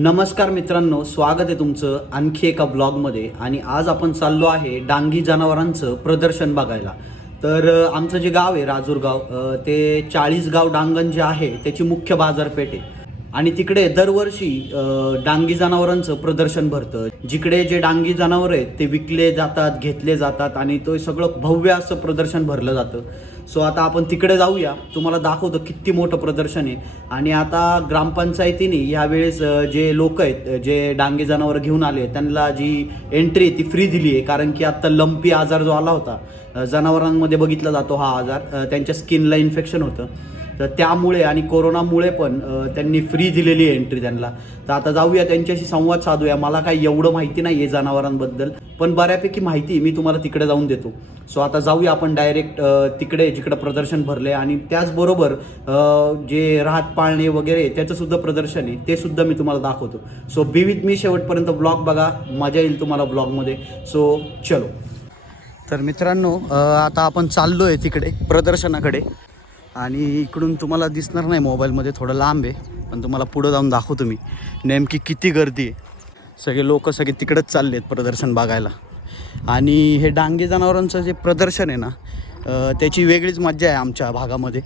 नमस्कार मित्रांनो स्वागत आहे तुमचं आणखी एका ब्लॉगमध्ये. आणि आज आपण चाललो आहे डांगी जनावरांचं प्रदर्शन बघायला. तर आमचं जे गाव आहे राजूरगाव ते चाळीस गाव डांगण जे आहे त्याची मुख्य बाजारपेठ आहे. आणि तिकडे दरवर्षी डांगी जनावरांचं प्रदर्शन भरतं. जिकडे जे डांगी जनावर आहेत ते विकले जातात घेतले जातात आणि तो सगळं भव्य असं प्रदर्शन भरलं जातं. सो आता आपण तिकडे जाऊया. तुम्हाला दाखवतो किती मोठं प्रदर्शन आहे. आणि आता ग्रामपंचायतीने यावेळेस जे लोक आहेत जे डांगे जनावर घेऊन आले त्यांना जी एंट्री आहे ती फ्री दिली आहे. कारण की आता लंपी आजार जो आला होता जनावरांमध्ये बघितला जातो हा आजार. त्यांच्या स्किनला इन्फेक्शन होतं. तर त्यामुळे आणि कोरोनामुळे पण त्यांनी फ्री दिलेली आहे एंट्री त्यांना. तर आता जाऊया त्यांच्याशी संवाद साधूया. मला काही एवढं माहिती नाही आहे जनावरांबद्दल. पण बऱ्यापैकी माहिती मी तुम्हाला तिकडे जाऊन देतो. सो आता जाऊया आपण डायरेक्ट तिकडे जिकडं प्रदर्शन भरले आणि त्याचबरोबर जे राहत पाळणे वगैरे त्याचंसुद्धा त्याचं सुद्धा प्रदर्शन आहे ते सुद्धा मी तुम्हाला दाखवतो. सो बी विथ मी शेवटपर्यंत ब्लॉग बघा मजा येईल तुम्हाला ब्लॉगमध्ये सो चलो. तर मित्रांनो आता आपण चाललो आहे तिकडे प्रदर्शनाकडे. आणि इकडून तुम्हाला दिसणार नाही मोबाईलमध्ये थोडं लांब आहे पण तुम्हाला पुढं जाऊन दाखवतो मी. नेमकी किती गर्दी आहे. सगळे लोक सगळे तिकडंच चालले आहेत प्रदर्शन बघायला. आणि हे डांगे जनावरांचं जे प्रदर्शन आहे ना त्याची वेगळीच मज्जा आहे आमच्या भागामध्ये.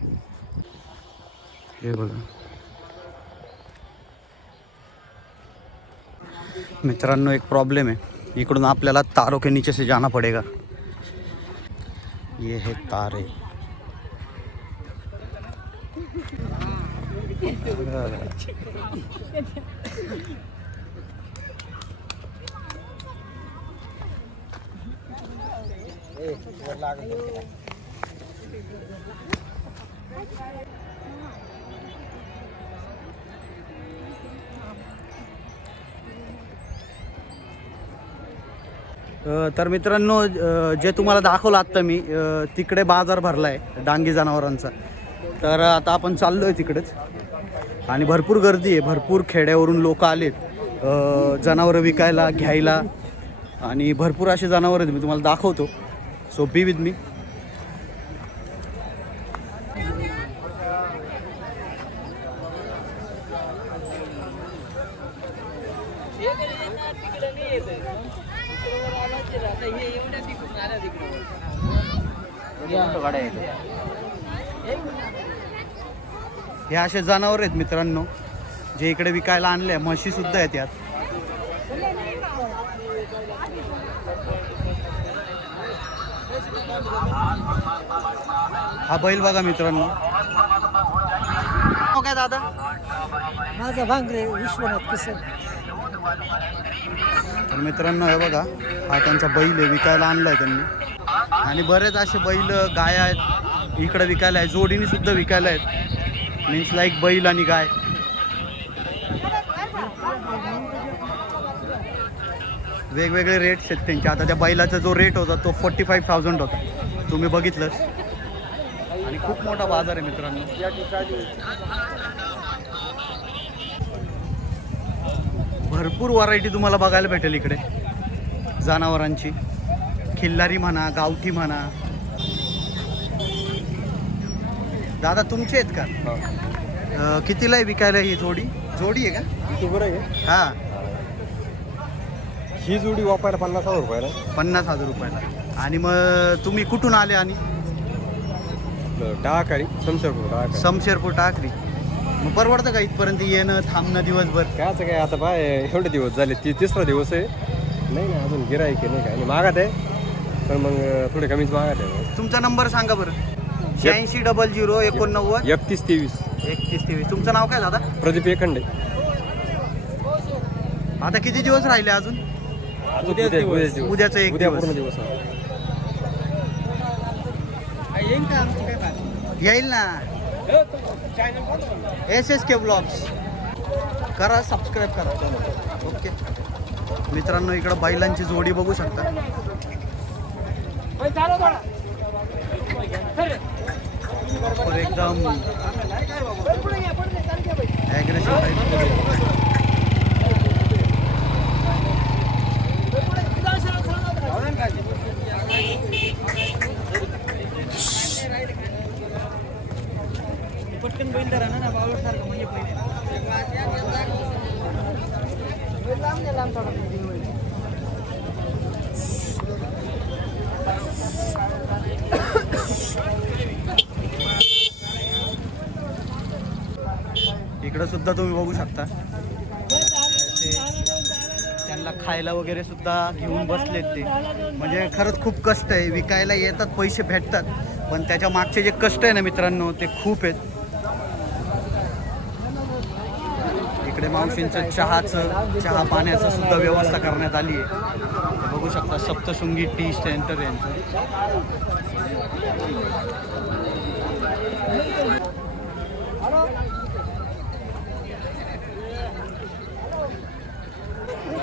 हे बघा. मित्रांनो एक प्रॉब्लेम है इकडून आपल्याला तारों के नीचे से जाना पड़ेगा. ये है तारे. तर मित्रांनो जे तुम्हाला दाखवलं आत्ता मी तिकडे बाजार भरला आहे डांगी जनावरांचा. तर आता आपण चाललो आहे तिकडेच. आणि भरपूर गर्दी आहे भरपूर खेड्यावरून लोक आलेत. जनावरं विकायला घ्यायला आणि भरपूर असे जनावर आहेत मी तुम्हाला दाखवतो. सो बी विथ मी हे असे जनावर आहेत मित्रांनो जे इकडे विकायला आणले म्हशी सुद्धा आहेत यात. हा बैल बघा मित्रांनो. नाव काय दादा? माझा भांगरे विश्वनाथ किसन. तर मित्रांनो हे बघा हा त्यांचा बैल आहे विकायला आणलाय त्यांनी. आणि बरेच असे बैल गाय आहेत इकडे विकायला आहे जोडीने सुद्धा विकायला आहेत. मीन्स लाईक बैल आणि गाय. वेगवेगळे रेट्स आहेत त्यांचे. आता त्या बैलाचा जो रेट होता तो फोर्टी फाईव्ह थाउजंड होता. तुम्ही बघितलंच आणि खूप मोठा बाजार आहे मित्रांनो. भरपूर व्हरायटी तुम्हाला बघायला भेटेल इकडे. जनावरांची. खिल्लारी म्हणा गावठी म्हणा. दादा तुमचे आहेत का? कितीला आहे विकायला ही जोडी? जोडी आहे का? बरं आहे हा. ही जोडी वापरायला पन्नास हजार रुपयाला पन्नास हजार रुपयाला. आणि मग तुम्ही कुठून आले आणि? टाकारी समशेरपूर टाकारी समशेरपूर टाकरी मग परवडतं का इथपर्यंत येणं थांबणं दिवसभर? कायचं काय आता पाय एवढे दिवस झाले ती तिसरा दिवस आहे. नाही ना अजून गिरायक नाही काय. नाही मागत आहे. पण मग थोडे कमीच मागत आहे. तुमचा नंबर सांगा बरं. शहाऐंशी डबल झिरो एकोणनव्वद. एकतीस तेवीस. एकतीस तेवीस. तुमचं नाव काय दादा? प्रदीप एखंडे आता किती दिवस राहिले अजून? उद्या दिवस. उद्याचं एक उद्या दिवस. पूर्ण दिवस. येईल ना. एस एस के ब्लॉग्स करा सबस्क्राईब करा. ओके मित्रांनो इकडं बैलांची जोडी बघू शकता. एकदम ॲग्रेसिव्ह बैल धरा ना बावळ सारखं म्हणजे पहिले इकडं सुद्धा तुम्ही बघू शकता. त्यांना खायला वगैरे सुद्धा घेऊन बसलेत ते. म्हणजे खरंच खूप कष्ट आहे. विकायला येतात पैसे भेटतात. पण त्याच्या मागचे जे कष्ट आहे ना मित्रांनो ते खूप आहेत इकडे मावशींचं चहाचं चहा पाण्याचं सुद्धा व्यवस्था करण्यात आली आहे. बघू शकता सप्तशृंगी टी सेंटर यांचं.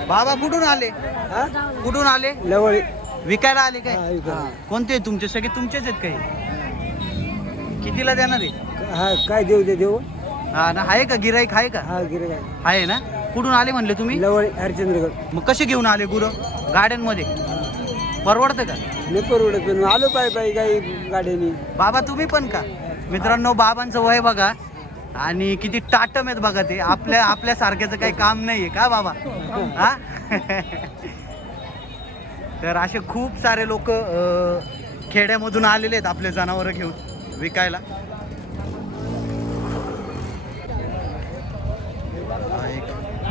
बाबा कुठून आले? कुठून आले? लवळी. विकायला आले काय. कोणते तुमचे? सगळे तुमचेच आहेत काही कितीला देणार आहे? हा काय देऊ दे देऊ? हा ना आहे का? गिराईक आहे का? हा गिरे आहे. ना? कुठून आले म्हणले तुम्ही? लवळी हरिश्चंद्रगड. मग कसे घेऊन आले गुरं? गाड्यांमध्ये? परवडतं का? मी परवडत पण आलो पाय पाय काही गाड्यानी. बाबा तुम्ही पण का? मित्रांनो बाबांचं वय बघा. आणि किती टाटम आहेत बघा ते. आपल्या आपल्या सारख्याचं काही काम नाहीये का बाबा? हा? तर असे खूप सारे लोक खेड्यामधून आलेले आहेत आपले जनावरं घेऊन विकायला.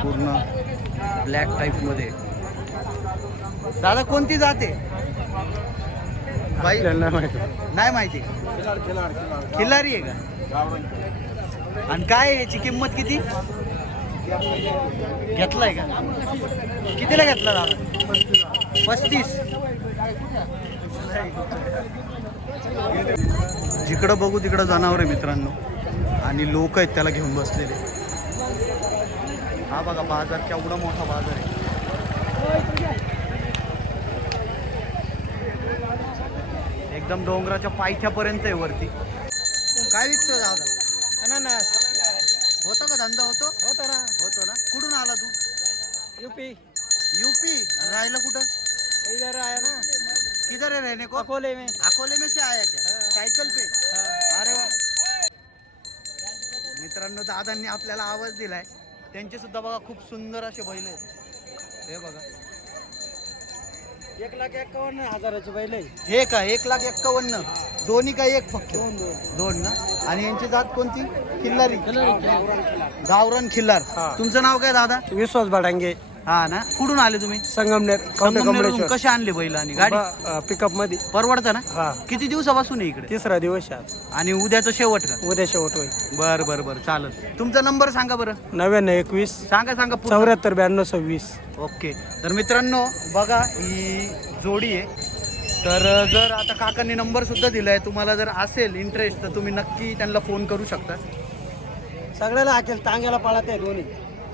पूर्ण ब्लॅक टाईपमध्ये दादा कोणती जाते बाई नाही माहिती. खिल्लारी आहे का? आणि काय याची किंमत किती? घेतलाय का? कितीला घेतला दादा? पस्तीस. जिकडं बघू तिकडं जनावर आहे मित्रांनो. आणि लोक आहेत त्याला घेऊन बसलेले. हा बघा बाजार केवढा मोठा बाजार आहे. एकदम डोंगराच्या पायथ्यापर्यंत आहे वरती. काय विकतो दादा? अननस. होतो का धंदा होतो? होता ना. होतो ना. कुठून आला तू? यूपी. यूपी? राहिला कुठं? इधर आया ना. किधर है रहने को अकोले में. अकोले में से आया क्या. सायकल पे? अरे वा. मित्रांनो दादांनी आपल्याला आवाज दिलाय. त्यांचे सुद्धा बघा खूप सुंदर असे बैल आहेत. हे बघा. एक लाख एकावन्न हजाराचे बैल आहे. हे का एक लाख एक्कावन्न? दोन्ही का एक फक्त? दोन ना? आणि यांची जात कोणती? खिल्लारी. गावरान खिल्लार. तुमचं नाव काय दादा? विश्वास बाडांगे. हा ना? कुठून आले तुम्ही? संगमनेर कवठे संगमनेरवरून कमळेश्वर कसे आणले बैल आणि गाडी? पिकअपमध्ये. परवडतं ना? हा. किती दिवसापासून आहे इकडे? तिसरा दिवस आहे आज. आणि उद्याचं शेवट का? उद्या शेवट होईल. बर बर बर. चालत तुमचा नंबर सांगा बरं. नव्याण्णव एकवीस. सांगा सांगा पूर्ण. चौऱ्याहत्तर ब्याण्णव सव्वीस. ओके. तर मित्रांनो बघा ही जोडी आहे. तर जर आता काकांनी नंबर सुद्धा दिलाय तुम्हाला जर असेल इंटरेस्ट तर तुम्ही नक्की त्यांना फोन करू शकता. सगळ्याला हाकेल टांग्याला पाळत आहे दोन्ही.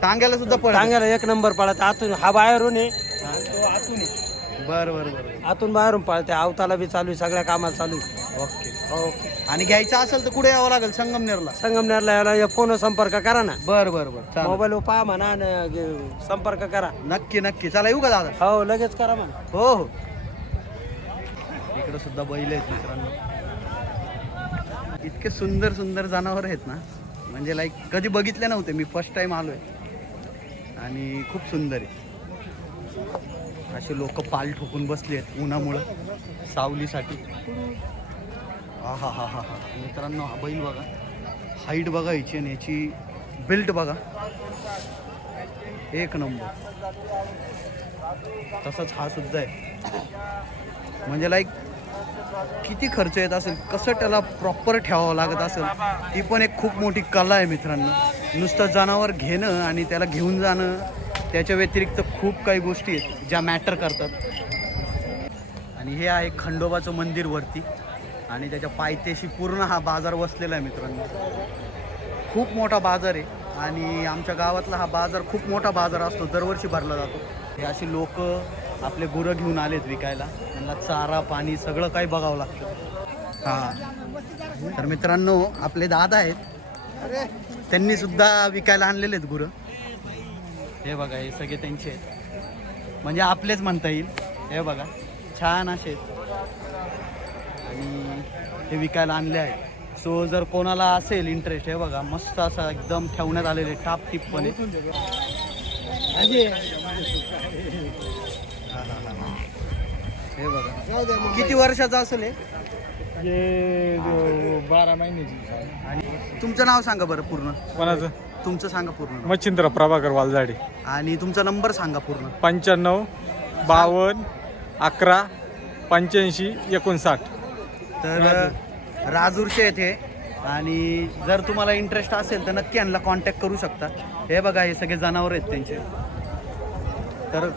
टांग्याला सुद्धा पळ टांग्याला एक नंबर पाळत आतून हा बाहेरून आहे. तो आतून आहे. बर बर बर. आतून बाहेरून पाळते आवताला बी चालू आहे सगळ्या कामाला चालू आहे. ओके. ओके. आणि घ्यायचं असेल तर कुठे यावं लागेल? संगमनेरला? संगमनेरला याला या फोन संपर्क करा ना. बर बर बर. चालेल. मोबाईलवर पहा म्हणा आणि गे- संपर्क करा. नक्की नक्की. चला येऊ का दादा? हो लगेच करा म्हणा. हो हो. इकडं सुद्धा बैल आहेत मित्रांनो. इतके सुंदर सुंदर जनावर आहेत ना. म्हणजे लाईक कधी बघितले नव्हते. मी फर्स्ट टाइम आलोय. आणि खूप सुंदर आहे. असे लोक पाल ठोकून बसले आहेत उन्हामुळं सावलीसाठी. हा हा हा हा. हा मित्रांनो हा बैल बघा. हाईट बघा याची आणि याची बिल्ट बघा. एक नंबर. तसंच हा सुद्धा आहे. म्हणजे लाईक किती खर्च येत असेल? कसं त्याला प्रॉपर ठेवावं लागत असेल? ती पण एक खूप मोठी कला आहे मित्रांनो. नुसतं जनावर घेणं आणि त्याला घेऊन जाणं त्याच्या व्यतिरिक्त खूप काही गोष्टी आहेत ज्या मॅटर करतात. आणि हे आहे खंडोबाचं मंदिर वरती. आणि त्याच्या पायथ्याशी पूर्ण हा बाजार वसलेला आहे मित्रांनो. खूप मोठा बाजार आहे. आणि आमच्या गावातला हा बाजार खूप मोठा बाजार असतो. दरवर्षी भरला जातो. हे अशी लोक आपले गुरं घेऊन आलेत विकायला. त्यांना चारा पाणी सगळं काही बघावं लागतं. हां. तर मित्रांनो आपले दादा आहेत. त्यांनी सुद्धा विकायला आणलेले आहेत गुरं. हे बघा हे सगळे त्यांचे आहेत. म्हणजे आपलेच म्हणता येईल. हे बघा छान असे आहेत. आणि हे विकायला आणले आहेत. सो जर कोणाला असेल इंटरेस्ट हे बघा मस्त असा एकदम ठेवण्यात आलेले टाप टिपपणे हे बघा. किती वर्षाचा असेल हे? बारा महिन्याची आणि तुमचं नाव सांगा बरं पूर्ण. कोणाचं? तुमचं सांगा पूर्ण मच्छिंद्र प्रभाकर वालझाडे. आणि तुमचा नंबर सांगा पूर्ण. पंच्याण्णव बावन्न अकरा पंच्याऐंशी एकोणसाठ. तर राजूरचे येथे आणि जर तुम्हाला इंटरेस्ट असेल तर नक्की यांना कॉन्टॅक्ट करू शकता. हे बघा हे सगळे जनावर आहेत त्यांचे. तर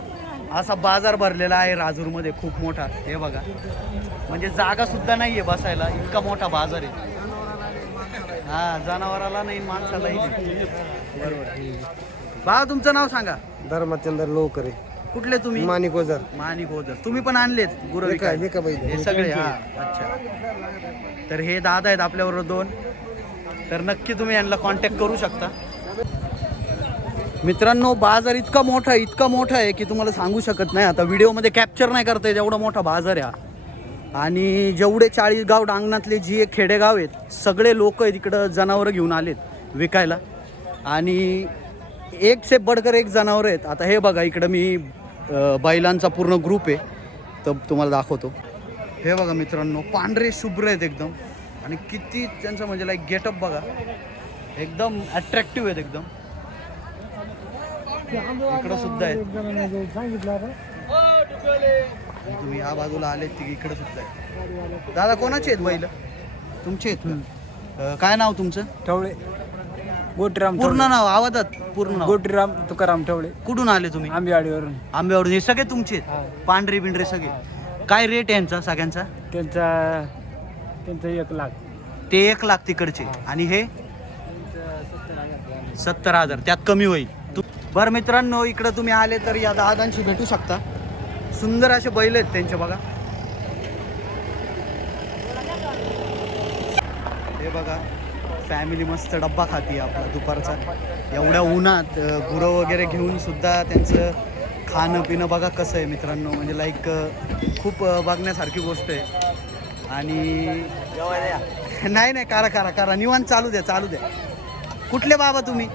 असा बाजार भरलेला आहे राजूरमध्ये खूप मोठा. हे बघा. म्हणजे जागा सुद्धा नाहीये बसायला. इतका मोठा बाजार आहे. हा जनावराला नाही माणसालाही नाही. बरोबर. बा तुमचं नाव सांगा. धर्मचंद्र लोकरे. कुठले तुम्ही? माणिक ओझर. मानिक होतं तुम्ही पण आणलेत गुरु का हे सगळे हा अच्छा. तर हे दादा आहेत आपल्याबरोबर दोन. तर नक्की तुम्ही यांना कॉन्टॅक्ट करू शकता. मित्रांनो बाजार इतका मोठा आहे इतका मोठा आहे की तुम्हाला सांगू शकत नाही. आता व्हिडिओमध्ये कॅप्चर नाही करता येत एवढा मोठा बाजार आहे आणि जेवढे चाळीस गाव डांगणातले जी एक खेडेगाव आहेत सगळे लोक आहेत इकडं जनावरं घेऊन आलेत विकायला. आणि एक से बडकर एक जनावर आहेत. आता हे बघा इकडं मी बैलांचा पूर्ण ग्रुप आहे. तर तुम्हाला दाखवतो. हे बघा मित्रांनो पांढरे शुभ्र आहेत एकदम. आणि किती त्यांचं म्हणजे लाईक गेटअप बघा. एकदम अट्रॅक्टिव्ह आहेत एकदम. इकडं सुद्धा आहेत. तुम्ही या बाजूला आलेत ती इकडं सुद्धा आहे दादा कोणाचे आहेत बैल? तुमचे आहेत का? अ, काय नाव तुमचं? ठवळे. गोटीराम पूर्ण नाव आवाजात पूर्ण नाव. गोटीराम तुकाराम ठवळे. कुठून आले तुम्ही? आंबेवाडीवरून. आंब्यावरून हे सगळे तुमचे हा. पांढरे बिंढरे सगळे. काय रेट आहे यांचा सगळ्यांचा? त्यांचा त्यांचा एक लाख. ते एक लाख तिकडचे. आणि हे? सत्तर हजार. त्यात कमी होईल. बरं मित्रांनो इकडं तुम्ही आले तर या दादांशी भेटू शकता. सुंदर असे बैल आहेत त्यांचे बघा. हे बघा फॅमिली मस्त डब्बा खाती आपला दुपारचा. एवढ्या उन्हात गुरं वगैरे घेऊन सुद्धा त्यांचं खाणं पिणं बघा कसं आहे मित्रांनो. म्हणजे लाईक खूप बघण्यासारखी गोष्ट आहे. आणि नाही नाही करा करा करा. निवांत चालू द्या चालू द्या. कुठले बाबा तुम्ही?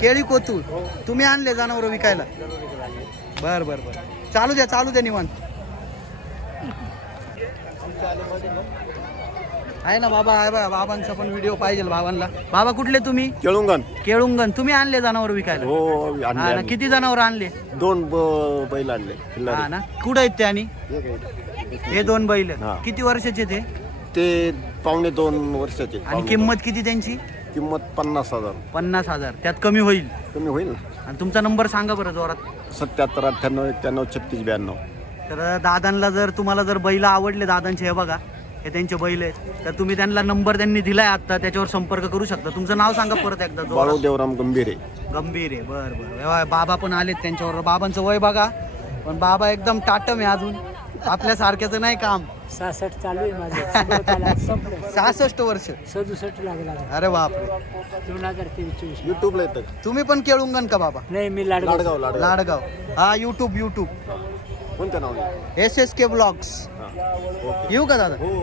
केळी कोतूर तुम्ही आणले जनावर विकायला? बर बर बर. चालू द्या चालू द्या निवांत. आहे ना बाबा आहे बा बाबांचा पण व्हिडिओ पाहिजे बाबांना. बाबा कुठले तुम्ही? केळुंगण. केळुंगण. तुम्ही आणले जनावर विकायला? हो हा आणले. ना. किती जनावर आणले? दोन ब- बैल आणले हा. ना. कुठं आहेत ते आणि? हे? हे दोन बैल. हा. किती वर्षाचे ते? ते पावणे दोन वर्षाचे आणि पावणे किंमत किती त्यांची? दोन. किंमत पन्नास हजार. पन्नास हजार. त्यात कमी होईल. कमी होईल ना? आणि तुमचा नंबर सांगा बरं जोरात. सत्याहत्तर अठ्ठ्याण्णव एक्क्याण्णव छत्तीस ब्याण्णव. तर दादांना जर तुम्हाला जर बैल आवडले दादांचे हे बघा हे त्यांचे बैल आहेत. तर तुम्ही त्यांना नंबर त्यांनी दिलाय आता त्याच्यावर संपर्क करू शकता. तुमचं नाव सांगा परत एकदा बाळू. देवराम गंभीर आहे. गंभीर आहे. बर बर. बाबा पण आलेत त्यांच्यावर बाबांचं वय बघा. पण बाबा एकदम टाटम आहे अजून. आपल्या सारख्याचं नाही काम. सहासष्ट चालू आहे माझं. सहासष्ट वर्ष. सदुसष्ट लागला अरे बापरे. दोन हजार तेवीस चोवीस युट्यूबला येतं. तुम्ही पण केळुंगण का बाबा? नाही मी लाडगाव. लाडगाव लाडगाव. लाडगाव. हा युट्यूब युट्यूब कोणत्या नावाने एस एस के ब्लॉग्स हा. ओके. येऊ का दादा? हो.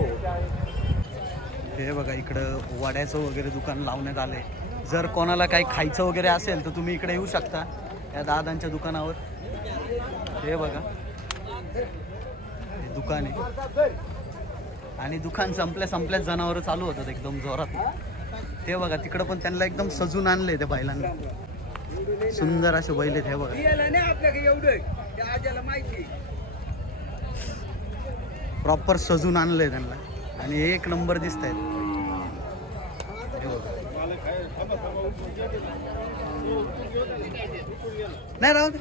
हे बघा इकडं वड्याचं वगैरे दुकान लावण्यात आलंय. जर कोणाला काही खायचं वगैरे असेल तर तुम्ही इकडे येऊ शकता या दादांच्या दुकानावर. हे बघा. दुकान आहे. आणि दुकान संपल्या संपल्या जनावर चालू होतात एकदम जोरात. ते बघा तिकडं पण त्यांना एकदम सजून आणले त्या बैलांना. सुंदर असे बैल आहेत हे बघा. प्रॉपर सजून आणलंय त्यांना. आणि एक नंबर दिसत आहेत नाही राहू दे.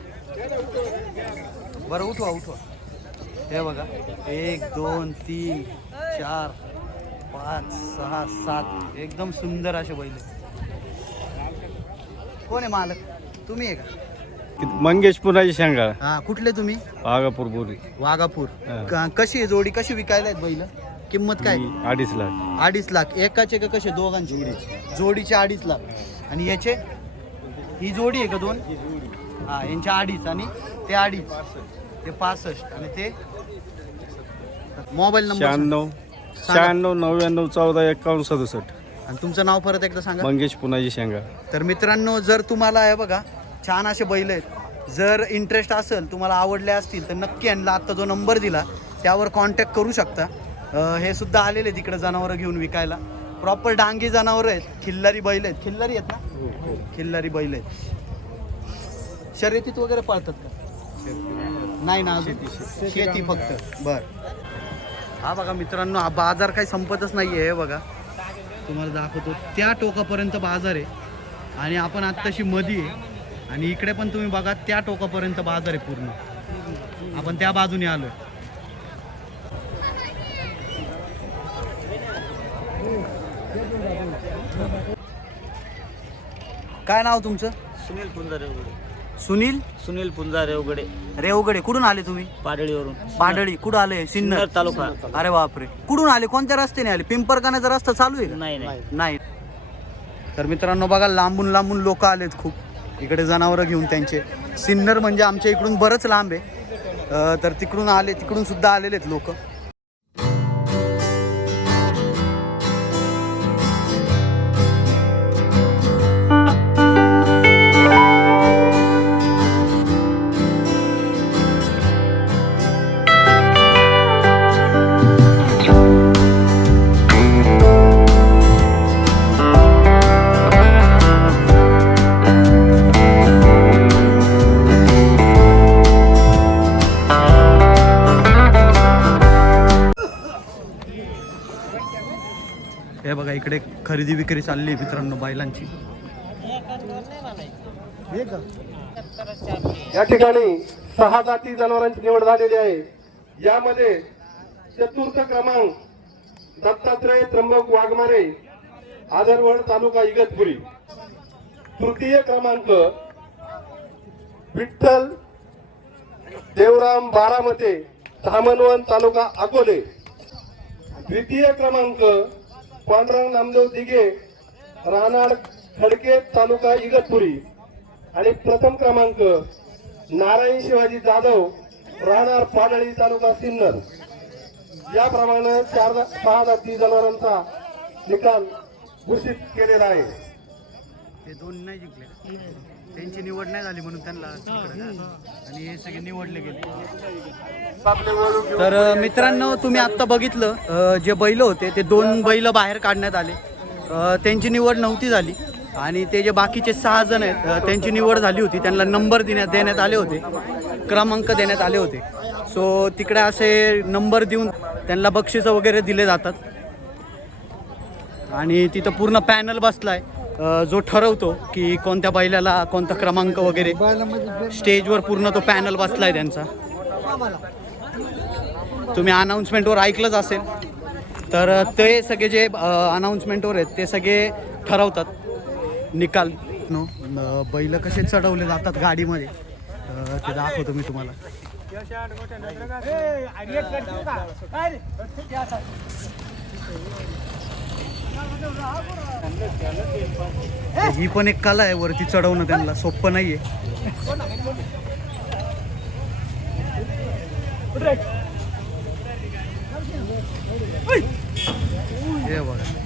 बरं उठवा उठवा. हे बघा. एक दोन तीन चार पाच सहा सात. एकदम सुंदर असे बैल. कोण आहे मालक? तुम्ही आहे का? मंगेश पुनाजी शेंगाळ हा कुठले तुम्ही? आगापूर बोरी. वाघापूर. क- कशी आहे जोडी? कशी विकायला आहेत बैल? किंमत काय? अडीच लाख. अडीच लाख. एकाचे का कसे? दोघांची. जोडीचे. अडीच लाख. आणि याचे? ही जोडी आहे का दोन? हा यांच्या अडीच आणि ते अडीच. ते पासष्ट. आणि ते मोबाईल नंबर. शहाण्णव शहाण्णव नव्याण्णव चौदा एकावन्न सदुसष्ट. आणि तुमचं नाव परत एकदा सांगा. मंगेश पुनाजी शेंगाळ तर मित्रांनो जर तुम्हाला आहे बघा छान असे बैल आहेत. जर इंटरेस्ट असेल तुम्हाला आवडले असतील तर नक्की यांना आत्ता जो नंबर दिला त्यावर कॉन्टॅक्ट करू शकता. अं, हे सुद्धा आलेले तिकडे जनावरं घेऊन विकायला. प्रॉपर डांगी जनावरं आहेत. खिल्लारी बैल आहेत. खिल्लारी आहेत ना? खिल्लारी बैल आहेत. शर्यतीत वगैरे पळतात का? नाही ना अजून? शेती फक्त. बर. हा बघा मित्रांनो हा बाजार काही संपतच नाही आहे हे बघा. तुम्हाला दाखवतो त्या टोकापर्यंत बाजार आहे. आणि आपण आत्ताशी मधी आहे. आणि इकडे पण तुम्ही बघा त्या टोकापर्यंत बाजार आहे पूर्ण. आपण त्या बाजूने आलो काय नाव तुमचं? सुनील पुंजारे. सुनील? सुनील पुंजारे उघडे रेवगडे कुठून आले तुम्ही? पाडळीवरून. पाडळी कुठं आले? सिन्नर सिन्नर. तालुका. अरे बापरे. कुठून आले? कोणत्या रस्त्याने आले? पिंपरकाण्याचा रस्ता चालू आहे का? नाही नाही. नाही. तर मित्रांनो बघा लांबून लांबून लोक आलेत खूप. इकडे जनावरं घेऊन त्यांचे. सिन्नर म्हणजे आमच्या इकडून बरंच लांब आहे. अं, तर तिकडून आले तिकडून सुद्धा आलेले आहेत लोक. खरेदी विक्री चालली आहे मित्रांनो बैलांची. या ठिकाणी सहा जाती जनावरांची निवड झालेली आहे. यामध्ये चतुर्थ क्रमांक दत्तात्रय त्र्यंबक वाघमारे आदरवड तालुका इगतपुरी. तृतीय क्रमांक विठ्ठल देवराम बारामते धामणवन तालुका अकोले. द्वितीय क्रमांक पांडुरंग नामदेव दिघे राहणार खडके तालुका इगतपुरी. आणि प्रथम क्रमांक नारायण शिवाजी जाधव राहणार पाडळी तालुका सिन्नर. याप्रमाणे चार सहा जाती जनावरांचा निकाल घोषित केलेला आहे. ते दोन नाही जिंकले. त्यांची निवड नाही झाली म्हणून त्यांना? आणि हे सगळे निवडले गेले. तर मित्रांनो तुम्ही आत्ता बघितलं जे बैल होते ते दोन बैल बाहेर काढण्यात आले. त्यांची निवड नव्हती झाली. आणि ते जे बाकीचे सहा जण आहेत त्यांची निवड झाली होती. त्यांना नंबर देण्यात देण्यात आले होते. क्रमांक देण्यात आले होते. सो तिकडे असे नंबर देऊन त्यांना बक्षिसं वगैरे दिले जातात. आणि तिथं पूर्ण पॅनल बसलाय. अ, जो ठरवतो की कोणत्या बैलाला कोणता क्रमांक वगैरे. स्टेजवर पूर्ण तो पॅनल बसलाय त्यांचा. तुम्ही अनाऊन्समेंटवर ऐकलंच असेल. तर ते सगळे जे अनाऊन्समेंटवर आहेत ते सगळे ठरवतात. निकाल. नो बैल कसे चढवले जातात गाडीमध्ये? ते दाखवतो मी तुम्हाला. ही पण एक कला आहे वरती चढवणं त्यांना सोपं नाहीये. हे बघा.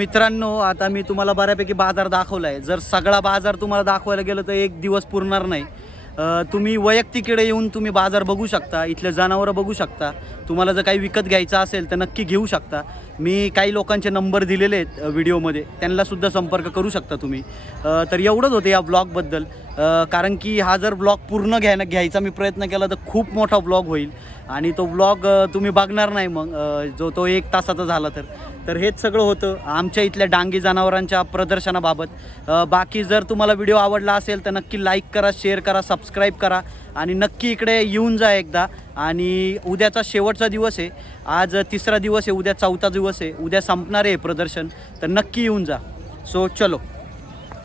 मित्रांनो आता मी तुम्हाला बऱ्यापैकी बाजार दाखवला आहे जर सगळा बाजार तुम्हाला दाखवायला गेलं तर एक दिवस पुरणार नाही. तुम्ही वैयक्तिकडे येऊन तुम्ही बाजार बघू शकता इथले जनावरं बघू शकता. तुम्हाला जर काही विकत घ्यायचं असेल तर नक्की घेऊ शकता. मी काही लोकांचे नंबर दिलेले आहेत व्हिडिओमध्ये. त्यांनासुद्धा संपर्क करू शकता तुम्ही. तर एवढंच होतं या ब्लॉगबद्दल कारण की हा जर ब्लॉग पूर्ण घ्यायला घ्यायचा मी प्रयत्न केला तर खूप मोठा ब्लॉग होईल. आणि तो ब्लॉग तुम्ही बघणार नाही मग जो तो एक तासाचा झाला तर. तर हेच सगळं होतं. आमच्या इथल्या डांगी जनावरांच्या प्रदर्शनाबाबत. बाकी जर तुम्हाला व्हिडिओ आवडला असेल तर नक्की लाईक करा शेअर करा सबस्क्राईब करा. आणि नक्की इकडे येऊन जा एकदा. आणि उद्याचा शेवटचा दिवस आहे. आज तिसरा दिवस आहे उद्या चौथा दिवस आहे. उद्या संपणार आहे प्रदर्शन. तर नक्की येऊन जा. सो चलो.